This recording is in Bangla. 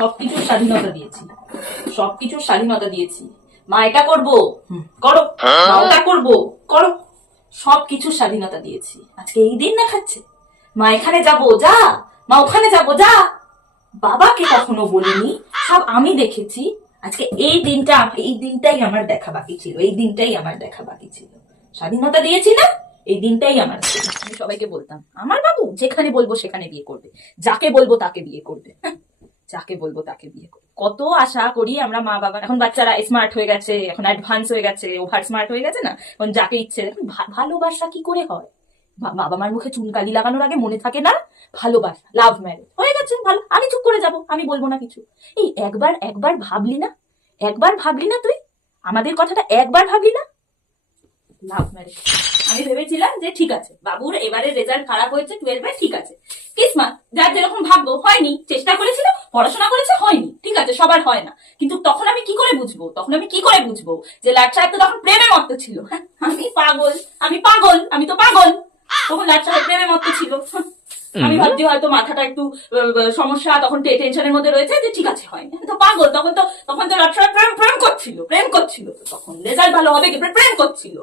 সবকিছুর স্বাধীনতা দিয়েছি, সবকিছুর স্বাধীনতা দিয়েছি। মা এটা করবো করো, মা ওটা করবো করো, সবকিছুর স্বাধীনতা দিয়েছি। আজকে এই দিন দেখাচ্ছে মা এখানে যাবো যা, মা ওখানে যাবো যা। বাবাকে কখনো বলিনি, সব আমি দেখেছি। আজকে এই দিনটাই আমার দেখা বাকি ছিল, এই দিনটাই আমার দেখা বাকি ছিল। স্বাধীনতা দিয়েছি না, এই দিনটাই আমার ছিল। আমি সবাইকে বলতাম আমার বাবু যেখানে বলবো সেখানে বিয়ে করবে, যাকে বলবো তাকে বিয়ে করবে, যাকে বলবো তাকে বিয়ে করবে। কত আশা করি আমরা মা বাবা। এখন বাচ্চারা স্মার্ট হয়ে গেছে, এখন অ্যাডভান্স হয়ে গেছে, ওভার স্মার্ট হয়ে গেছে না, এখন যাকে ইচ্ছে। ভালোবাসা কি করে হয়? বাবা মার মুখে চুনকালি লাগানোর আগে মনে থাকে না ভালোবাসা, লাভ ম্যারেজ হয়ে গেছে, ভালো, আমি চুপ করে যাব, আমি বলবো না কিছু। এই একবার ভাবলি না, একবার ভাবলি না তুই আমাদের কথাটা, একবার ভাবলি না? Love marriage. আমি ভেবেছিলাম যে ঠিক আছে, বাবুর এবারে রেজাল্ট খারাপ হয়েছে 12-এ, ঠিক আছে, কিসমত, যার যেরকম ভাগ্য, হয়নি, চেষ্টা করেছিল, পড়াশোনা করেছে, হয়নি, ঠিক আছে, সবার হয় না। কিন্তু তখন আমি কি করে বুঝবো, যে লাট সাহেব তো তখন প্রেমে মত্ত ছিল। আমি তো পাগল, তখন লাট সাহেব প্রেমে মত্ত ছিল। আমি ভাবছি হয়তো মাথাটা একটু সমস্যা, তখন টেনশনের মধ্যে রয়েছে, যে ঠিক আছে হয়নি, তো পাগল। তখন তো লাট সাহেব প্রেম করছিল, তখন রেজাল্ট ভালো হবে কি, প্রেম করছিল।